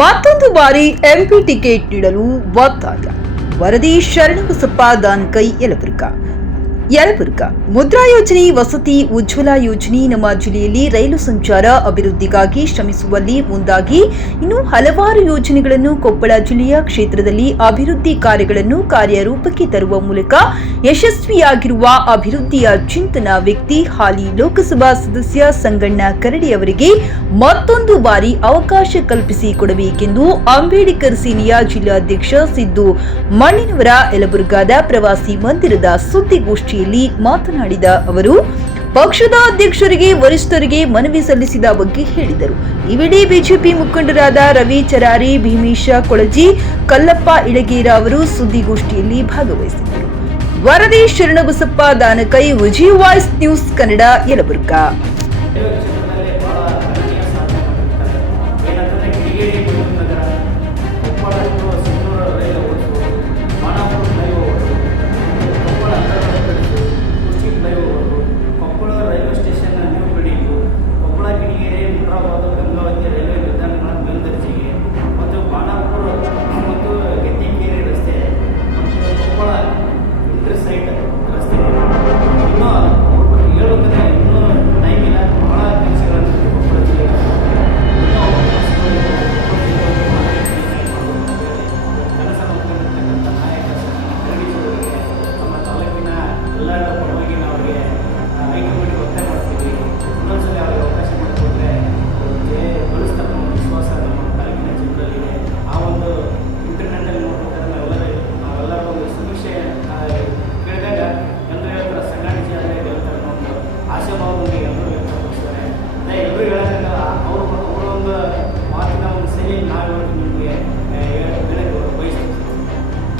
ಮತ್ತೊಂದು ಬಾರಿ MP ticket ನೀಡಲು ಒತ್ತಾಯ. ವರದಿ ಶರಣಬಸಪ್ಪ ದಾನಕೈ ಯಲಬುರ್ಗಾ. ಮುದ್ರಾ ಯೋಜನೆ, ವಸತಿ, ಉಜ್ವಲ ಯೋಜನೆ ನಮ್ಮ ಜಿಲ್ಲೆಯಲ್ಲಿ ರೈಲು ಸಂಚಾರ ಅಭಿವೃದ್ಧಿಗಾಗಿ ಶ್ರಮಿಸುವಲ್ಲಿ ಮುಂದಾಗಿ ಇನ್ನು ಹಲವಾರು ಯೋಜನೆಗಳನ್ನು ಕೊಪ್ಪಳ ಜಿಲ್ಲೆಯ ಕ್ಷೇತ್ರದಲ್ಲಿ ಅಭಿವೃದ್ಧಿ ಕಾರ್ಯಗಳನ್ನು ಕಾರ್ಯರೂಪಕ್ಕೆ ತರುವ ಮೂಲಕ ಯಶಸ್ವಿಯಾಗಿರುವ ಅಭಿವೃದ್ಧಿಯ ಚಿಂತನ ವ್ಯಕ್ತಿ ಹಾಲಿ ಲೋಕಸಭಾ ಸದಸ್ಯ ಸಂಗಣ್ಣ ಕರಡಿ ಅವರಿಗೆ ಮತ್ತೊಂದು ಬಾರಿ ಅವಕಾಶ ಕಲ್ಪಿಸಿಕೊಡಬೇಕೆಂದು ಅಂಬೇಡ್ಕರ್ ಸೇನೆಯ ಜಿಲ್ಲಾಧ್ಯಕ್ಷ ಸಿದ್ದು ಮಣ್ಣಿನವರ ಯಲಬುರ್ಗಾದ ಪ್ರವಾಸಿ ಮಂದಿರದ ಸುದ್ದಿಗೋಷ್ಠಿ ಮಾತನಾಡಿದ ಅವರು ಪಕ್ಷದ ಅಧ್ಯಕ್ಷರಿಗೆ ವರಿಷ್ಠರಿಗೆ ಮನವಿ ಸಲ್ಲಿಸಿದ ಬಗ್ಗೆ ಹೇಳಿದರು. ಈ ವೇಳೆ ಬಿಜೆಪಿ ಮುಖಂಡರಾದ ರವಿ ಚರಾರಿ, ಭೀಮೇಶ ಕೊಳಜಿ, ಕಲ್ಲಪ್ಪ ಇಳಗೇರ ಅವರು ಸುದ್ದಿಗೋಷ್ಠಿಯಲ್ಲಿ ಭಾಗವಹಿಸಿದ್ದರು. ವರದಿ ಶರಣಬಸಪ್ಪ ದಾನಕೈ, ವಿಜಯ ವಾಯ್ಸ್ ನ್ಯೂಸ್ ಕನ್ನಡ, ಯಲಬುರ್ಗಾ.